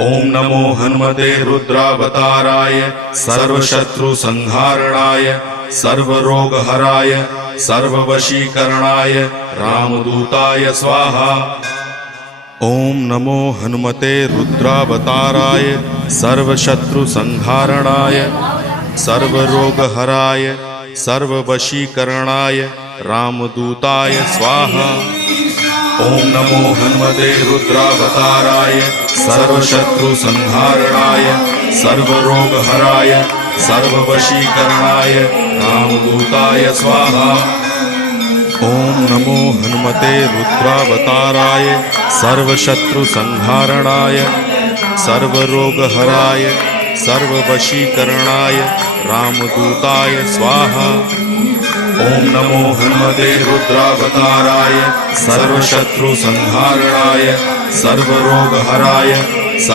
ओम नमो हनुमते रुद्रावताराय सर्वशत्रुसंहारणाय सर्वरोगहराय सर्ववशीकरणाय रामदूताय स्वाहा। ओम नमो हनुमते रुद्रावताराय सर्वशत्रुसंहारणाय सर्वरोगहराय सर्ववशीकरणाय रामदूताय स्वाहा। ओम नमो हनुमते रुद्रावताराय सर्वशत्रुसंहारणाय सर्वरोगहराय सर्ववशीकरणाय रामदूताय स्वाहा। ओम नमो हनुमते रुद्रावताराय सर्वशत्रुसंहारणाय सर्वरोगहराय सर्ववशीकरणाय रामदूताय स्वाहा। ओम नमो हनुमते रुद्रावताराय सर्वशत्रुसंहारणाय सर्वरोगहराय